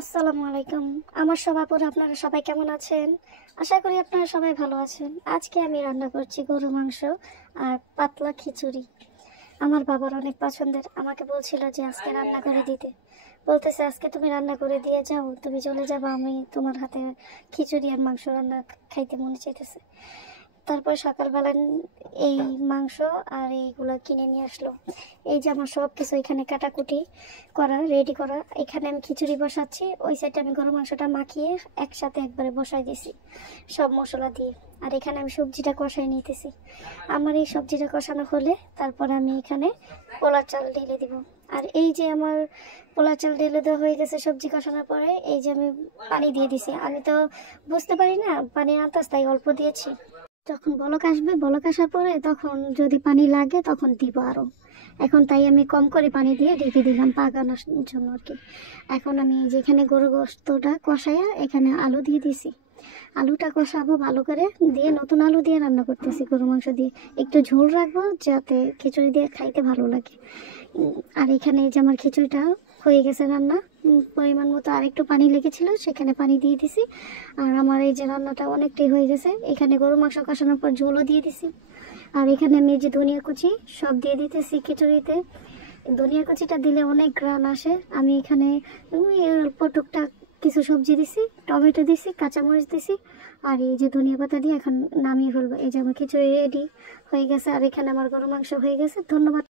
আসসালামু আলাইকুম। আমার সভাপতি, আপনারা সবাই কেমন আছেন? আশা করি আপনারা সবাই ভালো আছেন। আজকে আমি রান্না করছি গরু মাংস আর পাতলা খিচুড়ি। আমার বাবার অনেক পছন্দের। আমাকে বলছিল যে আজকে রান্না করে দিতে। বলতেছে আজকে তুমি রান্না করে দিয়ে যাও, তুমি চলে যাবে, আমি তোমার হাতে খিচুড়ি আর মাংস রান্না খাইতে মনে চাইতেছে। তারপর সকালবেলা এই মাংস আর এইগুলো কিনে নিয়ে আসলো। এই যে আমার সব কিছু এখানে কাটাকুটি করা, রেডি করা। এখানে আমি খিচুড়ি বসাচ্ছি, ওই সাইডে আমি গরু মাংসটা মাখিয়ে একসাথে একবারে বসাই দিছি সব মশলা দিয়ে। আর এখানে আমি সবজিটা কষাই নিতেছি। আমার এই সবজিটা কষানো হলে তারপর আমি এখানে পোলার চাল ঢেলে দিব। আর এই যে আমার পোলার চাল ঢেলে দেওয়া হয়ে গেছে সবজি কষানোর পরে, এই যে আমি পানি দিয়ে দিছি। আমি তো বুঝতে পারি না পানির আন্দাজ, তাই অল্প দিয়েছি। যখন বলক আসবে, বলক আসার পরে তখন যদি পানি লাগে তখন দিব আরো। এখন তাই আমি কম করে পানি দিয়ে ঢেকে দিলাম পাকানোর জন্য আর কি। এখন আমি যেখানে গরু গোস্তটা কষাইয়া এখানে আলু দিয়ে দিছি। আলুটা কষাবো ভালো করে, দিয়ে নতুন আলু দিয়ে রান্না করতেছি গরু মাংস দিয়ে। একটু ঝোল রাখবো যাতে খিচুড়ি দিয়ে খাইতে ভালো লাগে। আর এখানে এই যে আমার খিচুড়িটা হয়ে গেছে রান্না। পরিমাণ মতো আরেকটু পানি লেগেছিল, সেখানে পানি দিয়ে দিছি। আর আমার এই যে রান্নাটা অনেকটাই হয়ে গেছে। এখানে গরু মাংস কষানোর পর ঝোলও দিয়ে দিছি। আর এখানে আমি এই যে ধনিয়া কুচি সব দিয়ে দিতেছি খিচুড়িতে। ধনিয়া কুচিটা দিলে অনেক ঘ্রাণ আসে। আমি এখানে অল্প টুকটাক কিছু সবজি দিছি, টমেটো দিছি, কাঁচামরিচ দিছি। আর এই যে ধনিয়া পাতা দিয়ে এখন নামিয়ে ফেলবো। এই যে আমার খিচুড়ি রেডি হয়ে গেছে। আর এখানে আমার গরু মাংস হয়ে গেছে। ধন্যবাদ।